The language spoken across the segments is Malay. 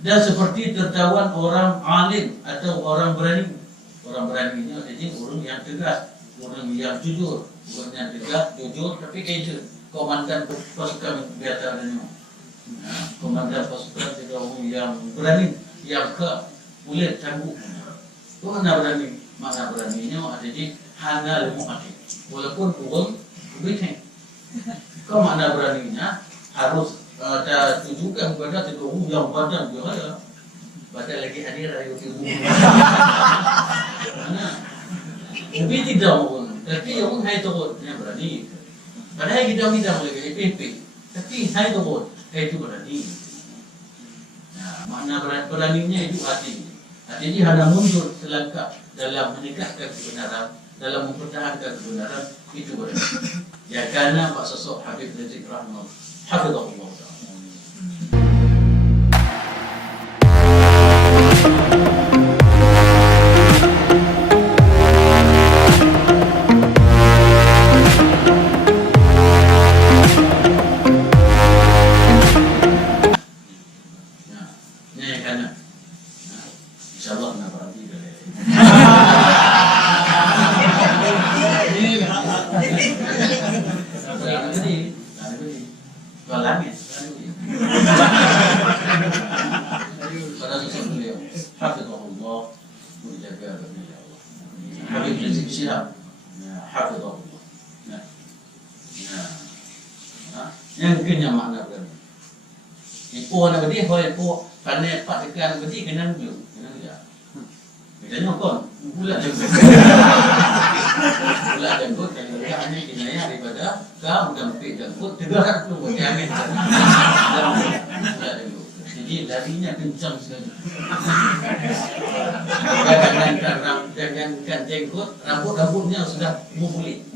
Dan seperti tertawan orang alim atau orang berani. Orang berani ini jadi orang yang tegas, orang yang jujur, orang yang tegas, jujur tapi kerja. Komandan pasukan biasa dan komandan pasukan juga orang yang berani, yang boleh sanggup. Mana berani, mana beraninya jadi hana lemu hati. Walaupun orang begitu. Kau mana beraninya harus ada tujukan kepada kedua yang badan juga ada. Badan lagi hadir ayo ilmu. Mana? Tapi tidak pun. Tapi yang hai tu yang berani. Padahal kita tidak boleh PP. Tapi hai tu itu berani. Nah, makna beraninya itu hati. Hatinya hanya mundur selangkah dalam menegakkan kebenaran, dalam mempertahankan kebenaran itu berani. Ya karena Pak Sosok Habib Rizik Rahmat hafizahullah ta'ala. InsyaAllah nak berhenti dari langit pada sosok beliau hafizahullah menjaga beliau Habib Rizik Syihab hafizahullah. Yang kena makna berani ipo nak berdiri hoi ipo pandai pak dekat berdiri kena dulu Tanya kon, pula jenggot. Pula jenggot kalau dia hanya kinayah daripada kau gampit jenggot tegak tu jamin. Pula jenggot. Jadi larinya kencang sekali. Jangan jenggot, rambutnya sudah membulit.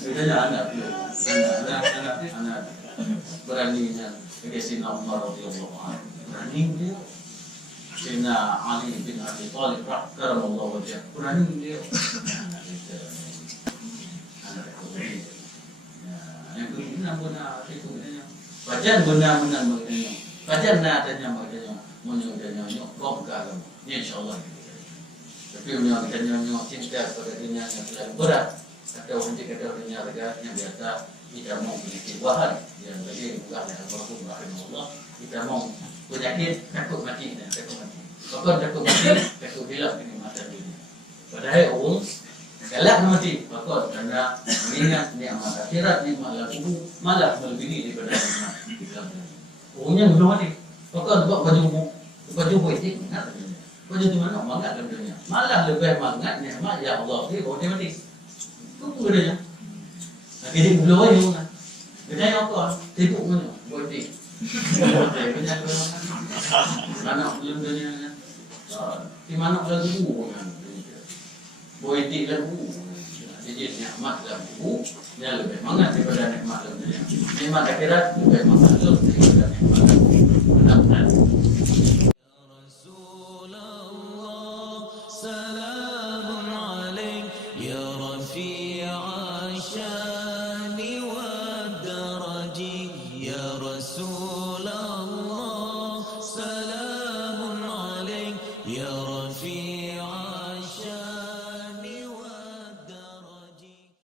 Bedanya anak beraninya. Sayyidina Umar radhiyallahu anhu berani dia, Sayyidina Ali bin Abi Thalib radhiyallahu anhu berani dia. Yang kedua benar itu benar. Bacan benar mengenai. Bacan nak tanya maknanya, menyonya kau kalau ni insyaallah. Tapi punya tanya cinta pada dunia yang terlalu berat atau hanya kata dunia yang biasa. Kita mau penyakit wahal yang bagi bukan Allah. Kita mau penyakit takut mati dan takut mati. Bahkan takut mati, takut hilang kenikmatan dunia. Padahal Allah galak mati. Bahkan karena mengingat nikmat akhirat, nikmat lalu malah melebihi daripada nikmat Islam. Orangnya belum mati. Bahkan buat baju politik, baju di mana mangat dalam dunia. Malah lebih mangat nikmat ya Allah dia orang mati. Itu bedanya. Jadi belum aja mana? Bedanya apa? Sibuk mana? Politik. Bedanya mana belum dunia? Di mana lagu kan? Politik lagu. Jadi nikmat lagu dia lebih mangat daripada nikmat dunia. Nikmat akhirat lebih mangat.